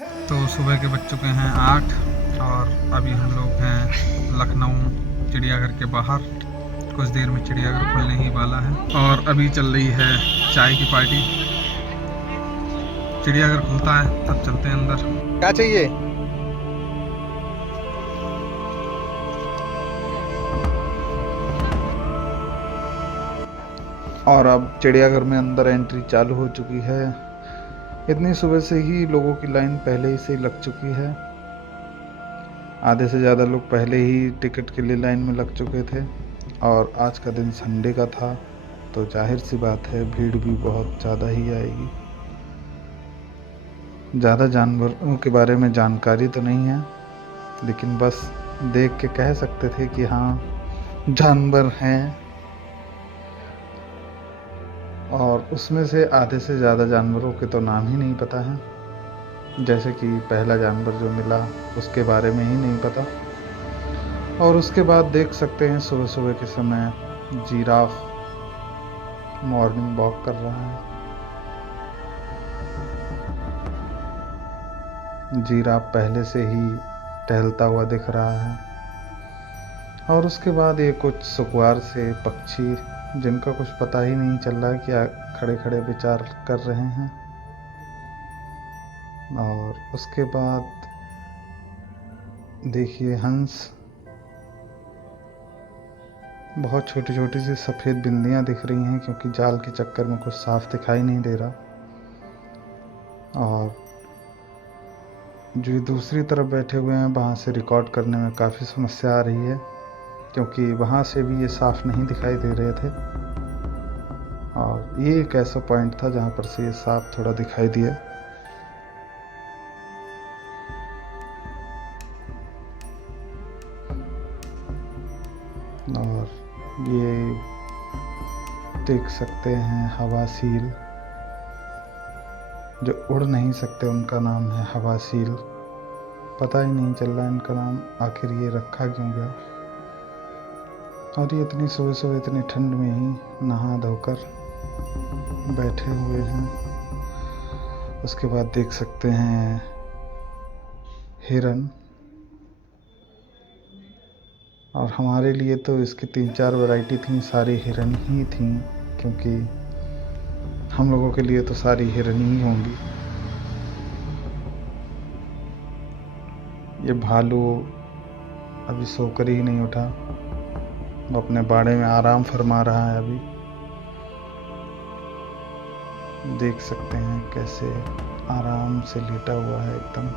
तो सुबह के बज चुके हैं 8 और अभी हम लोग हैं लखनऊ चिड़ियाघर के बाहर। कुछ देर में चिड़ियाघर खुलने ही वाला है और अभी चल रही है चाय की पार्टी। चिड़ियाघर खुलता है तब चलते हैं अंदर। क्या चाहिए? और अब चिड़ियाघर में अंदर एंट्री चालू हो चुकी है। इतनी सुबह से ही लोगों की लाइन पहले ही से लग चुकी है। आधे से ज़्यादा लोग पहले ही टिकट के लिए लाइन में लग चुके थे और आज का दिन संडे का था, तो जाहिर सी बात है भीड़ भी बहुत ज़्यादा ही आएगी। ज़्यादा जानवरों के बारे में जानकारी तो नहीं है, लेकिन बस देख के कह सकते थे कि हाँ, जानवर हैं। और उसमें से आधे से ज़्यादा जानवरों के तो नाम ही नहीं पता है। जैसे कि पहला जानवर जो मिला उसके बारे में ही नहीं पता। और उसके बाद देख सकते हैं सुबह सुबह के समय जिराफ मॉर्निंग वॉक कर रहा है। जिराफ पहले से ही टहलता हुआ दिख रहा है। और उसके बाद ये कुछ सुकुआर से पक्षी जिनका कुछ पता ही नहीं चल रहा है क्या खड़े खड़े विचार कर रहे हैं। और उसके बाद देखिए हंस, बहुत छोटी छोटी सी सफ़ेद बिंदियां दिख रही हैं क्योंकि जाल के चक्कर में कुछ साफ दिखाई नहीं दे रहा। और जो दूसरी तरफ बैठे हुए हैं वहाँ से रिकॉर्ड करने में काफ़ी समस्या आ रही है क्योंकि वहाँ से भी ये साफ नहीं दिखाई दे रहे थे। और ये एक ऐसा पॉइंट था जहाँ पर से ये साफ थोड़ा दिखाई दिया। और ये देख सकते हैं हवासील, जो उड़ नहीं सकते उनका नाम है हवासील। पता ही नहीं चल रहा इनका नाम आखिर ये रखा क्यों गया। और ये इतनी सुबह सुबह इतनी ठंड में ही नहा धोकर बैठे हुए हैं। उसके बाद देख सकते हैं हिरन। और हमारे लिए तो इसकी 3-4 वैरायटी थी, सारी हिरन ही थी क्योंकि हम लोगों के लिए तो सारी हिरन ही होंगी। ये भालू अभी सोकर ही नहीं उठा, वो अपने बाड़े में आराम फरमा रहा है। अभी देख सकते हैं कैसे आराम से लेटा हुआ है एकदम।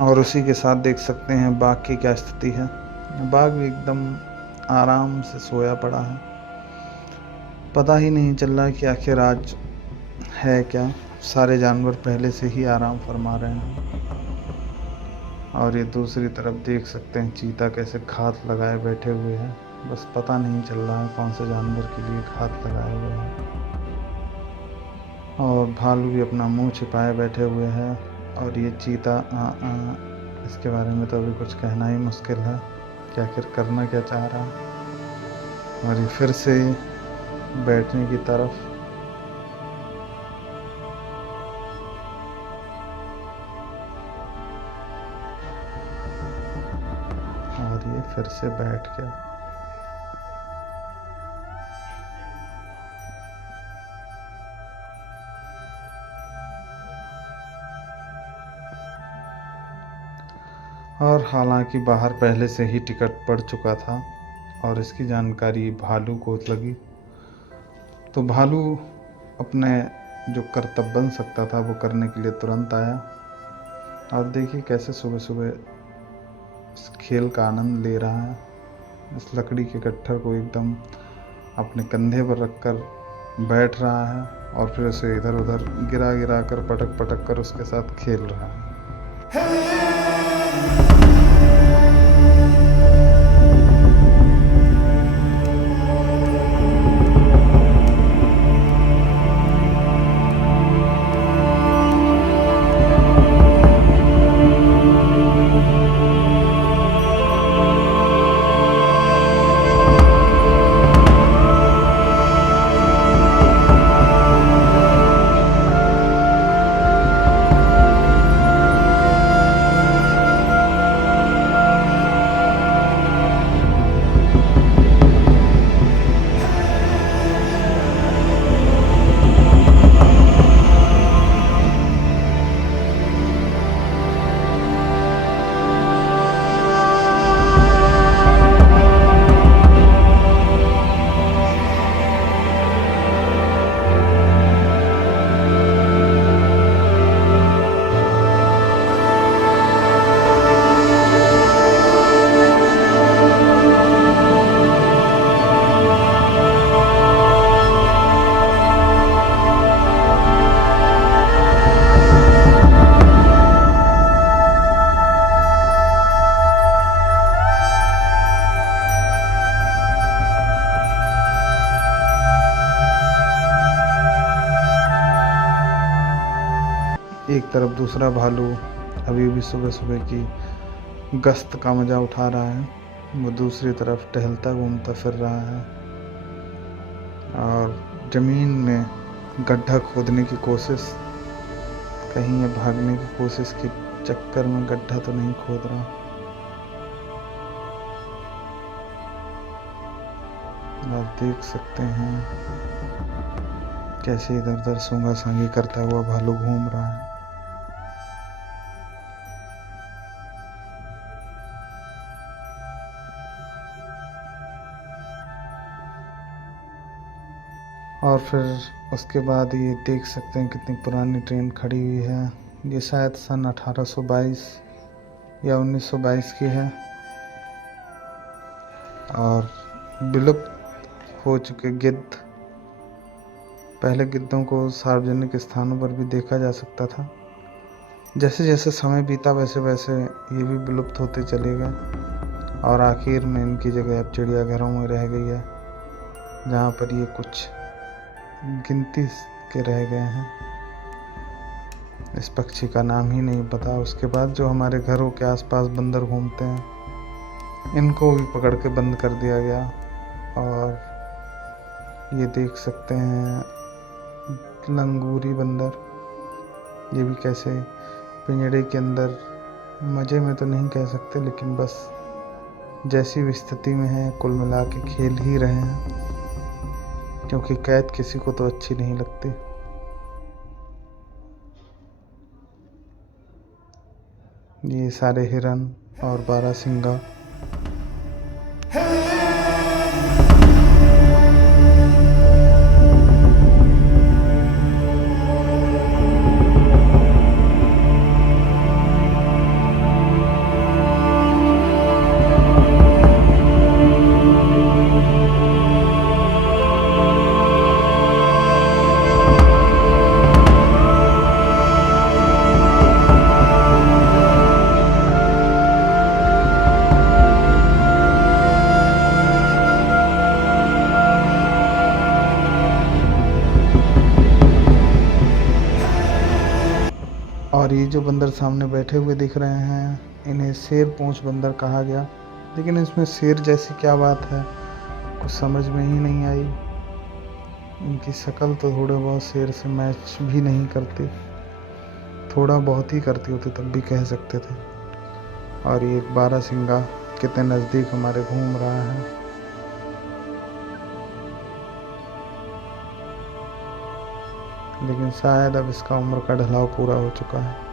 और उसी के साथ देख सकते हैं बाघ की क्या स्थिति है। बाघ भी एकदम आराम से सोया पड़ा है। पता ही नहीं चल रहा कि आखिर आज है क्या। सारे जानवर पहले से ही आराम फरमा रहे हैं। और ये दूसरी तरफ देख सकते हैं चीता कैसे घात लगाए बैठे हुए हैं। बस पता नहीं चल रहा है कौन से जानवर के लिए घात लगाए हुए हैं। और भालू भी अपना मुंह छिपाए बैठे हुए हैं। और ये चीता इसके बारे में तो अभी कुछ कहना ही मुश्किल है कि आखिर करना क्या चाह रहा है। और ये फिर से बैठने की तरफ। और ये फिर से बैठ गया। और हालांकि बाहर पहले से ही टिकट पड़ चुका था और इसकी जानकारी भालू को लगी, तो भालू अपने जो कर्तव्य बन सकता था वो करने के लिए तुरंत आया। और देखिए कैसे सुबह सुबह इस खेल का आनंद ले रहा है। इस लकड़ी के गट्ठर को एकदम अपने कंधे पर रखकर बैठ रहा है और फिर उसे इधर उधर गिरा गिरा कर पटक पटक कर उसके साथ खेल रहा है। एक तरफ दूसरा भालू अभी भी सुबह सुबह की गश्त का मज़ा उठा रहा है, वो दूसरी तरफ टहलता घूमता फिर रहा है और ज़मीन में गड्ढा खोदने की कोशिश, कहीं ये भागने की कोशिश के चक्कर में गड्ढा तो नहीं खोद रहा। आप देख सकते हैं कैसे इधर उधर सूंघा सांघी करता हुआ भालू घूम रहा है। और फिर उसके बाद ये देख सकते हैं कितनी पुरानी ट्रेन खड़ी हुई है। ये शायद सन 1822 या 1922 की है और विलुप्त हो चुके गिद्ध, पहले गिद्धों को सार्वजनिक स्थानों पर भी देखा जा सकता था। जैसे जैसे समय बीता वैसे वैसे ये भी विलुप्त होते चले गए और आखिर में इनकी जगह अब चिड़ियाघरों में रह गई है, जहाँ पर ये कुछ गिनती के रह गए हैं। इस पक्षी का नाम ही नहीं पता। उसके बाद जो हमारे घरों के आसपास बंदर घूमते हैं, इनको भी पकड़ के बंद कर दिया गया। और ये देख सकते हैं लंगूरी बंदर, ये भी कैसे पिंजड़े के अंदर, मज़े में तो नहीं कह सकते, लेकिन बस जैसी भी स्थिति में है कुल मिला के खेल ही रहे हैं, क्योंकि कैद किसी को तो अच्छी नहीं लगती। ये सारे हिरन और बारहसिंगा। और ये जो बंदर सामने बैठे हुए दिख रहे हैं, इन्हें शेर पूंछ बंदर कहा गया। लेकिन इसमें शेर जैसी क्या बात है, कुछ समझ में ही नहीं आई। इनकी शक्ल तो थोड़े बहुत शेर से मैच भी नहीं करती, थोड़ा बहुत ही करती होती तब भी कह सकते थे। और ये एक बारहसिंगा कितने नज़दीक हमारे घूम रहा है। लेकिन शायद अब इसका उम्र का ढलाव पूरा हो चुका है।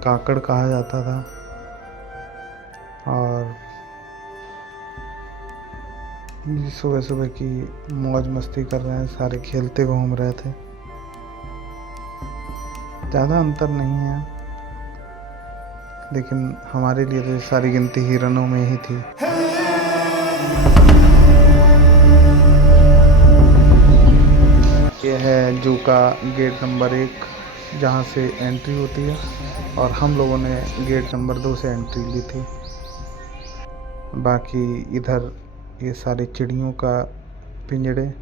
काकड़ कहा जाता था। और सुबह सुबह की मौज मस्ती कर रहे हैं, सारे खेलते घूम रहे थे। ज़्यादा अंतर नहीं है, लेकिन हमारे लिए तो सारी गिनती हिरणों में ही थी। ये है जू का गेट नंबर 1, जहाँ से एंट्री होती है, और हम लोगों ने गेट नंबर 2 से एंट्री ली थी। बाकी इधर ये सारे चिड़ियों का पिंजड़े।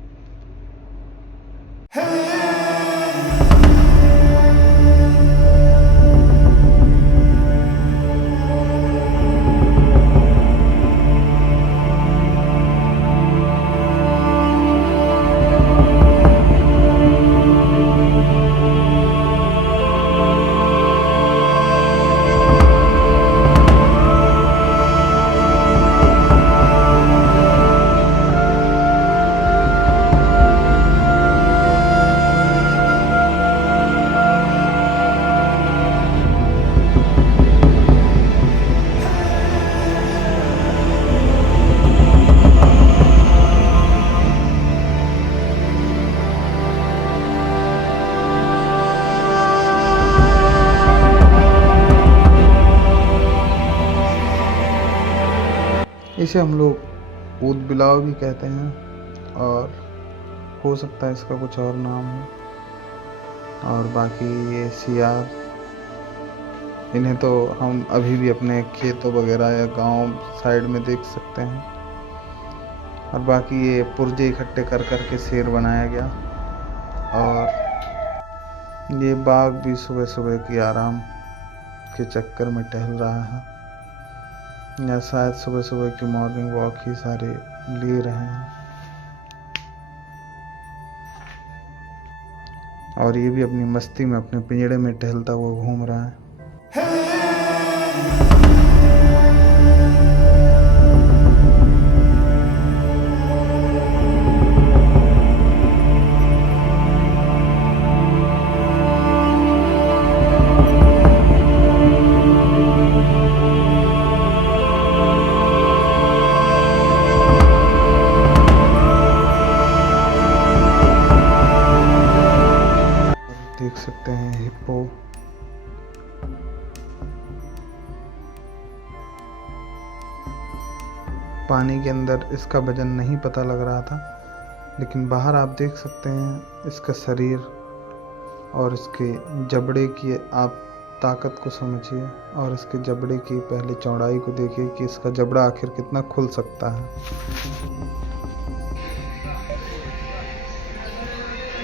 इसे हम लोग ऊद बिलाव भी कहते हैं और हो सकता है इसका कुछ और नाम हो। और बाकी ये सियार, इन्हें तो हम अभी भी अपने खेतों वगैरह या गांव साइड में देख सकते हैं। और बाकी ये पुर्जे इकट्ठे कर कर के शेर बनाया गया। और ये बाघ भी सुबह सुबह की आराम के चक्कर में टहल रहा है, या शायद सुबह सुबह की मॉर्निंग वॉक ही सारे ले रहे हैं। और ये भी अपनी मस्ती में अपने पिंजड़े में टहलता हुआ घूम रहा है। देख सकते हैं हिप्पो, पानी के अंदर इसका वजन नहीं पता लग रहा था, लेकिन बाहर आप देख सकते हैं इसका शरीर और इसके जबड़े की आप ताकत को समझिए, और इसके जबड़े की पहले चौड़ाई को देखिए कि इसका जबड़ा आखिर कितना खुल सकता है।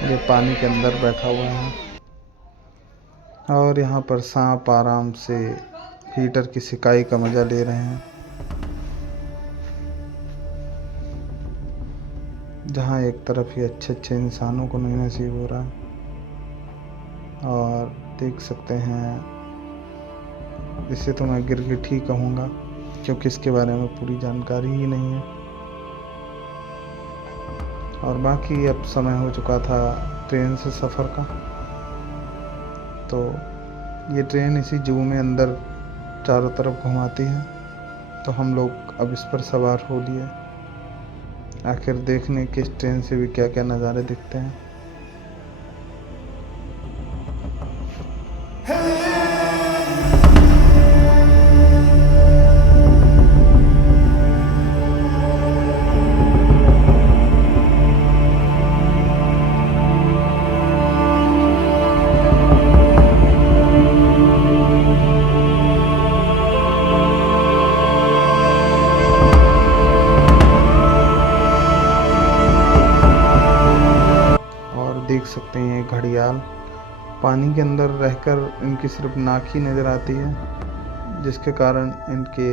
ये पानी के अंदर बैठा हुआ है और यहाँ पर सांप आराम से हीटर की सिकाई का मजा ले रहे हैं, जहाँ एक तरफ ही अच्छे अच्छे इंसानों को नहीं नसीब हो रहा। और देख सकते हैं, इसे तो मैं गिरगिट ही कहूँगा क्योंकि इसके बारे में पूरी जानकारी ही नहीं है। और बाकी अब समय हो चुका था ट्रेन से सफ़र का, तो ये ट्रेन इसी जू में अंदर चारों तरफ घुमाती है, तो हम लोग अब इस पर सवार हो लिए। आखिर देखने कि इस ट्रेन से भी क्या क्या नज़ारे दिखते हैं। देख सकते हैं ये घड़ियाल पानी के अंदर रहकर इनकी सिर्फ नाक ही नज़र आती है, जिसके कारण इनके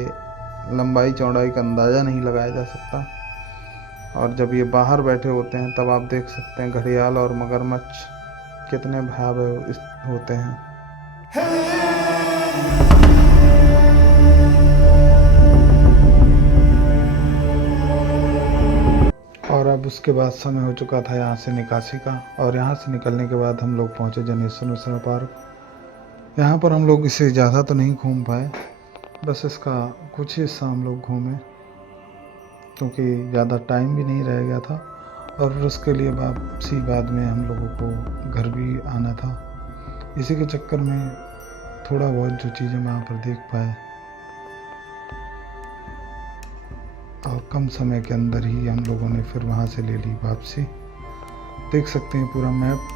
लंबाई चौड़ाई का अंदाज़ा नहीं लगाया जा सकता। और जब ये बाहर बैठे होते हैं तब आप देख सकते हैं घड़ियाल और मगरमच्छ कितने भयावह होते हैं। और अब उसके बाद समय हो चुका था यहाँ से निकासी का, और यहाँ से निकलने के बाद हम लोग पहुँचे जनेश्वर मिश्रा पार्क। यहाँ पर हम लोग इसे ज़्यादा तो नहीं घूम पाए, बस इसका कुछ हिस्सा हम लोग घूमे क्योंकि ज़्यादा टाइम भी नहीं रह गया था, और उसके लिए वापसी बाद में हम लोगों को घर भी आना था। इसी के चक्कर में थोड़ा बहुत जो चीज़ें वहाँ पर देख पाए, और कम समय के अंदर ही हम लोगों ने फिर वहाँ से ले ली वापसी। देख सकते हैं पूरा मैप।